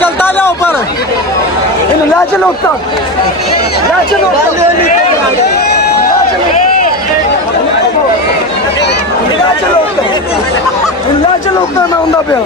चलता जाओ ऊपर ला चलो ला चलो ला चलो ना ਹੁੰਦਾ ਪਿਆ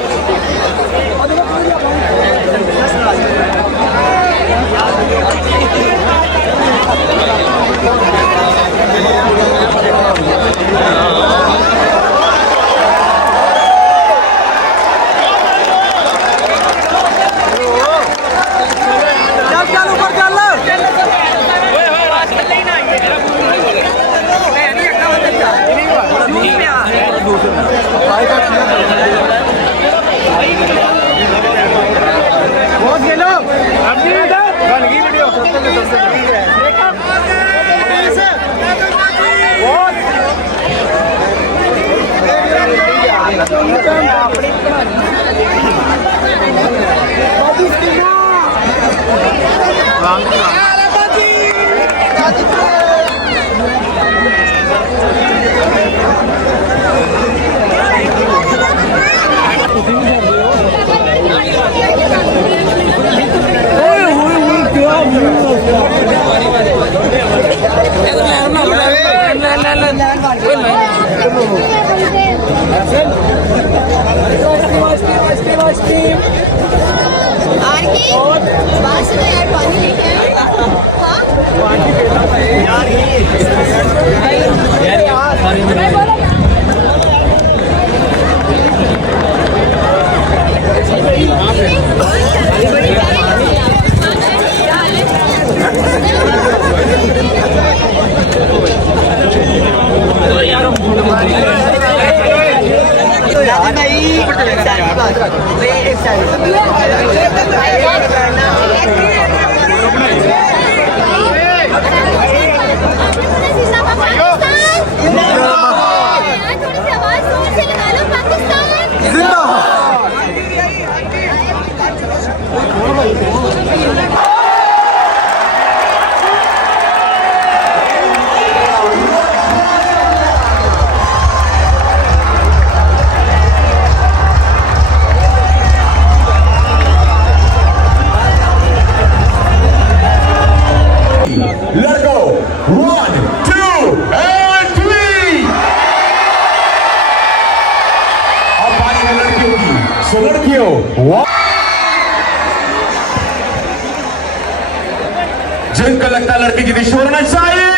जिनको लगता है लड़की की दिशा होना चाहिए,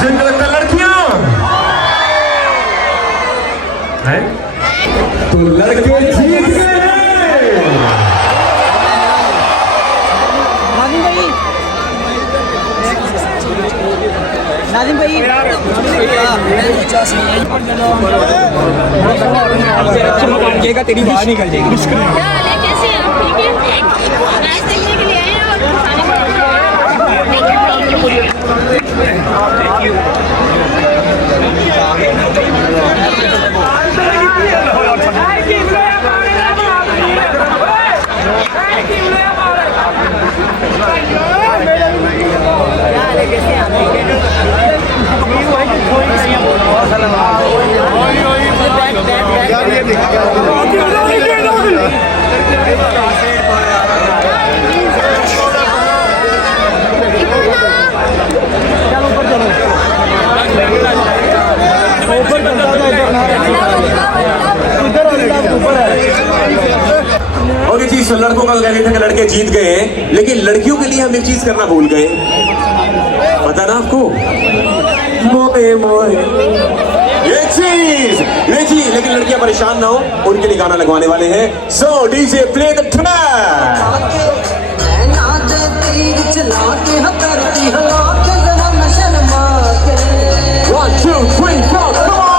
जिनको लगता है लड़कियां हैं तो लड़के जीत गए। नाज़िम भाई तेरी बात निकल जाएगी। कैसे हैं आप? ठीक है, मैच देखने के लिए आए हैं और और ये चीज तो लड़कों का कह रहे थे कि लड़के जीत गए हैं, लेकिन लड़कियों के लिए हम एक चीज करना भूल गए। पता ना आपको, मोए मोए ये चीज, लेकिन लड़कियां परेशान ना हो, उनके लिए गाना लगवाने वाले हैं। So DJ play the One, two, three, four, come on!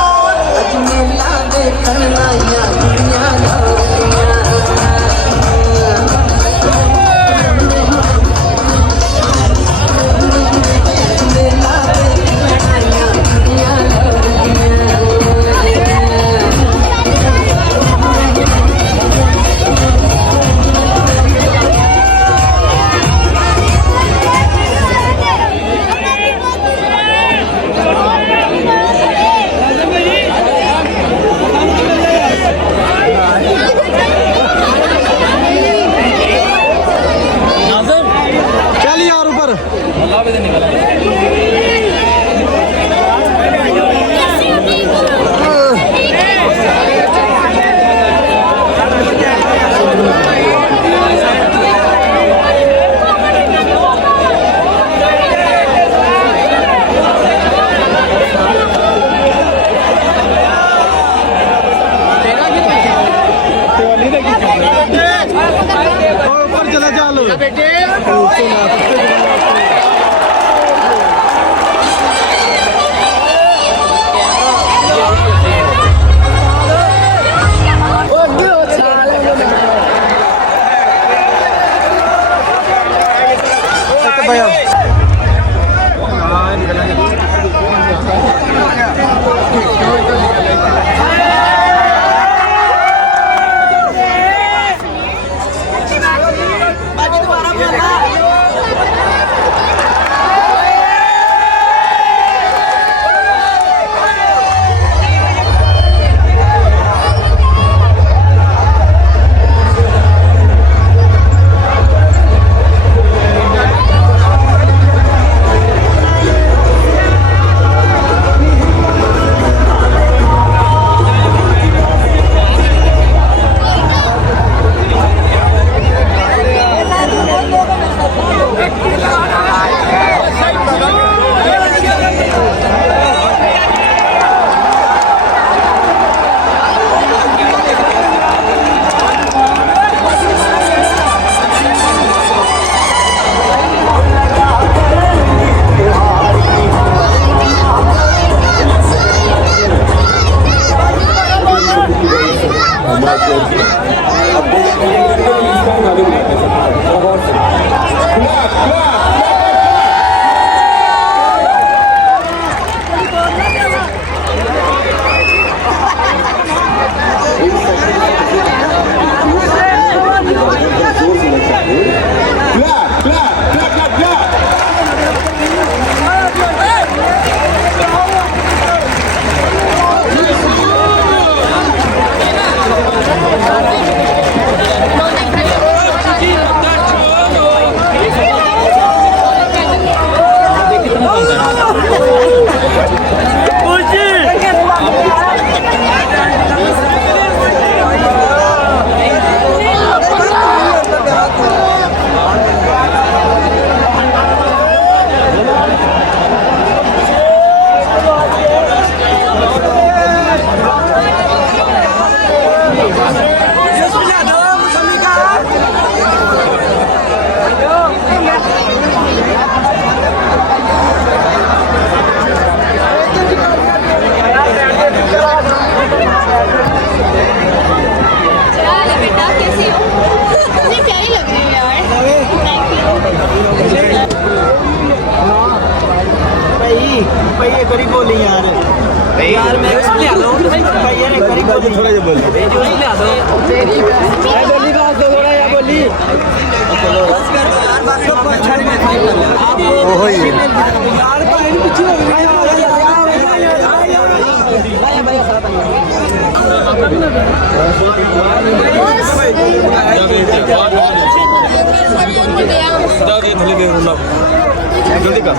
भैया करी बोली यार यार मैं ले लो भैया ने करी बोली थोड़ा जा बोली जो ले दो तेरी बोली बात दो थोड़ा या बोली बस करो यार बात को अच्छा नहीं आप ओहो यार भाई पीछे हो गया भैया साथ जल्दी कर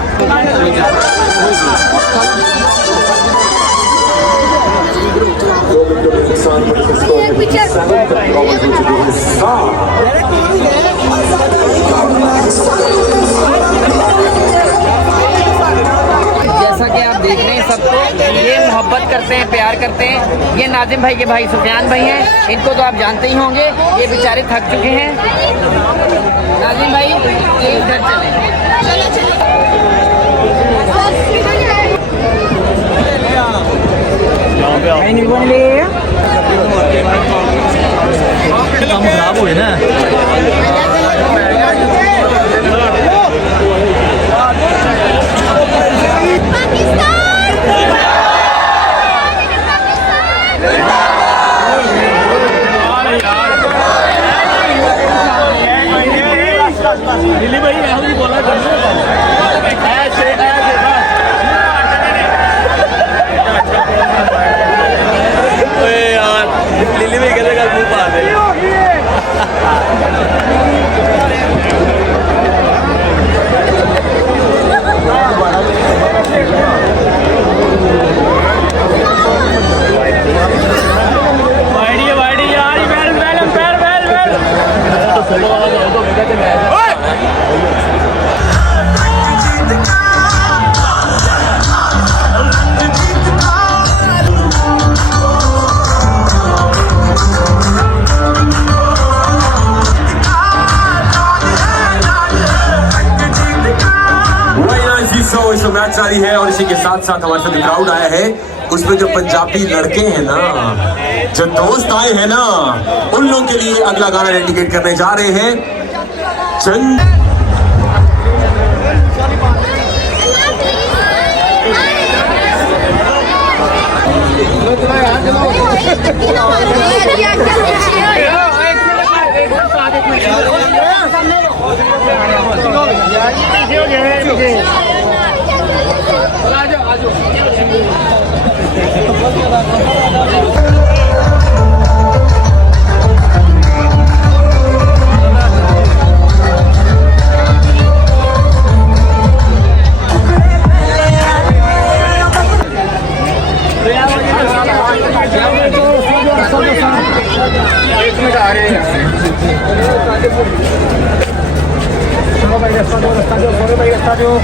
जैसा कि आप देख रहे हैं सबको ये मोहब्बत करते हैं, प्यार करते हैं। ये नाजिम भाई के भाई सुफियान भाई हैं, इनको तो आप जानते ही होंगे। ये बेचारे थक चुके हैं। नाजिम भाई ये इधर चले काम खराब हुए ना दिल्ली भाई ऐसे बोला ऐसे यार दिल्ली में कहते कल मुँह पा दे वाइडी यार पैर इस मैच जारी है और इसी के साथ साथ हमारे साथ क्राउड आया है। उसमें जो पंजाबी लड़के हैं ना, जो दोस्त आए हैं ना, उन लोगों के लिए अगला गाना डेडिकेट करने जा रहे हैं। चंद Estadio,